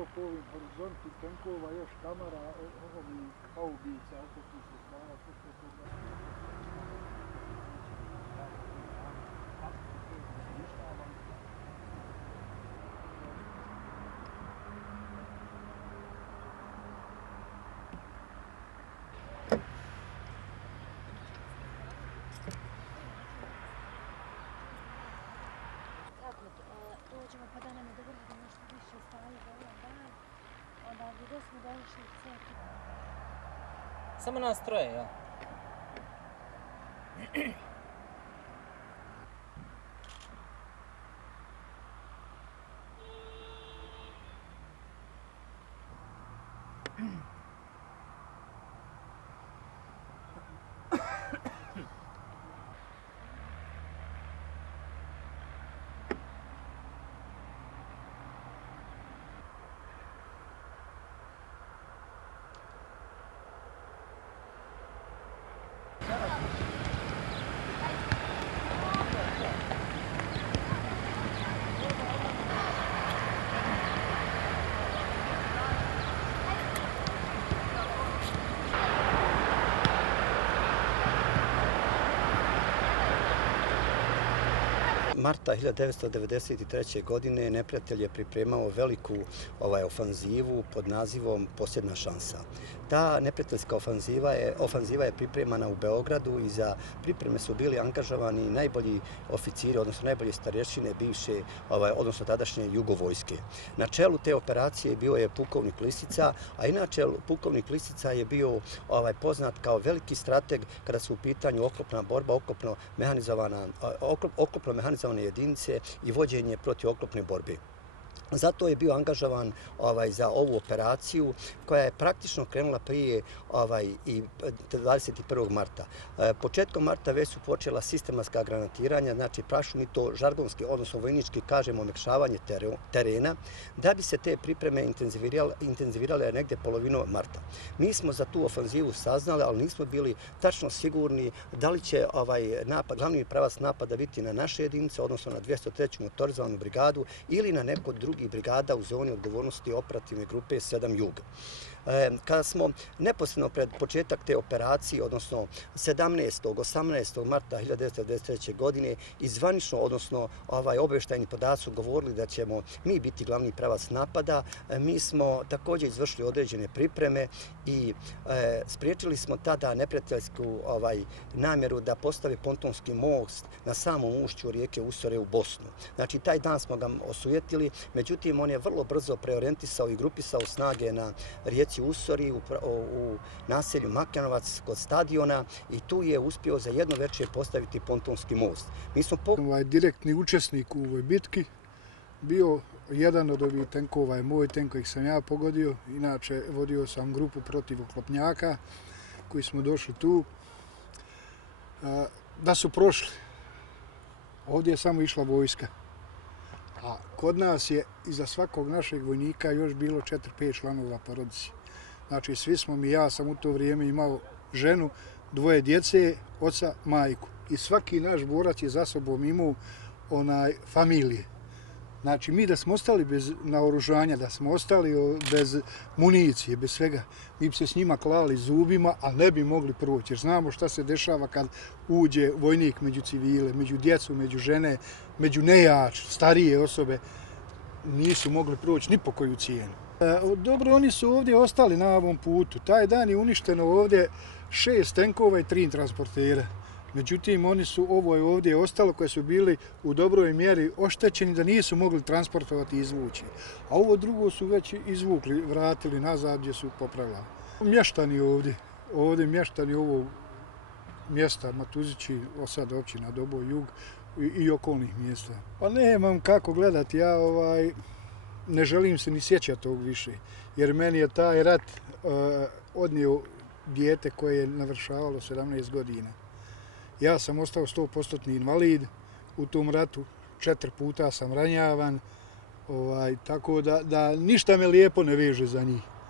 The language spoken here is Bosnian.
bilo po ovim horizontu tenkova, još kamara, ovih haubica, oklopnih sredstava, sve što je to dođemo pa da nam je dobro da nešto više staje za ovaj dan, onda gdje smo došli u centru. Samo nas troje, ja. Marta 1993. godine neprijatelj je pripremao veliku ofanzivu pod nazivom Posljedna šansa. Ta neprijateljska ofanziva je pripremana u Beogradu i za pripreme su bili angažovani najbolji oficiri, odnosno najbolje starješine bivše, odnosno tadašnje Jugovojske. Na čelu te operacije bio je pukovnik Lisica, a inače pukovnik Lisica je bio poznat kao veliki strateg kada su u pitanju oklopna borba, oklopno mehanizovane jedinice i vođenje protivoklopne borbe. Zato je bio angažovan za ovu operaciju koja je praktično krenula prije 21. marta. Početkom marta već su počela sistematska granatiranja, znači prašumi to žargonski, odnosno vojnički kažemo omekšavanje terena, da bi se te pripreme intenzivirale negde polovinu marta. Mi smo za tu ofanzivu saznali, ali nismo bili tačno sigurni da li će glavni pravac napada biti na naše jedinice, odnosno na 203. motorizovanu brigadu ili na neko drugi brigada u zoni odgovornosti operativne grupe 7 Jug. Kada smo neposredno pred početak te operacije, odnosno 18. marta 1993. godine, izvanično, odnosno obavještajni podaci su govorili da ćemo mi biti glavni pravac napada, mi smo također izvršili određene pripreme i spriječili smo tada neprijateljsku namjeru da postavi pontonski most na samom ušću rijeke Usore u Bosnu. Znači, taj dan smo ga osujetili, međutim, on je vrlo brzo preorijentisao i grupisao snage na rijeci Usori u naselju Makjanovac kod stadiona i tu je uspio za jedno večer postaviti pontonski most. Direktni učesnik u ovoj bitki bio jedan od ovih tenkova je moj tenk kojeg sam ja pogodio. Inače, vodio sam grupu protiv oklopnjaka koji smo došli tu. Da su prošli, ovdje je samo išla vojska. A kod nas je iza svakog našeg vojnika još bilo 4-5 članova porodice. Znači, svi smo mi, ja sam u to vrijeme imao ženu, 2 djece, oca, majku. I svaki naš borac je za sobom imao familije. Znači, mi da smo ostali bez naoružanja, da smo ostali bez municije, bez svega, mi bi se s njima klali zubima, a ne bi mogli proći. Jer znamo šta se dešava kad uđe vojnik među civile, među djecu, među žene, među nejač, starije osobe, nisu mogli proći ni po koju cijenu. Dobro, oni su ovdje ostali na ovom putu. Taj dan je uništeno ovdje 6 tenkova i 3 transportera. Međutim, ovo je ovdje ostalo koje su bili u dobroj mjeri oštećeni da nisu mogli transportovati i izvući. A ovo drugo su već izvukli, vratili nazad gdje su popravili. Mještani ovdje mještani ovog mjesta Matuzići, sad općina Doboj Jug i okolnih mjesta. Pa nemam kako gledati, ja ne želim se ni sjećati tog više, jer meni je taj rat odnio dijete koje je navršavalo 17 godina. Ja sam ostao 100% invalid u tom ratu, 4 puta sam ranjavan, tako da ništa me lijepo ne veže za njih.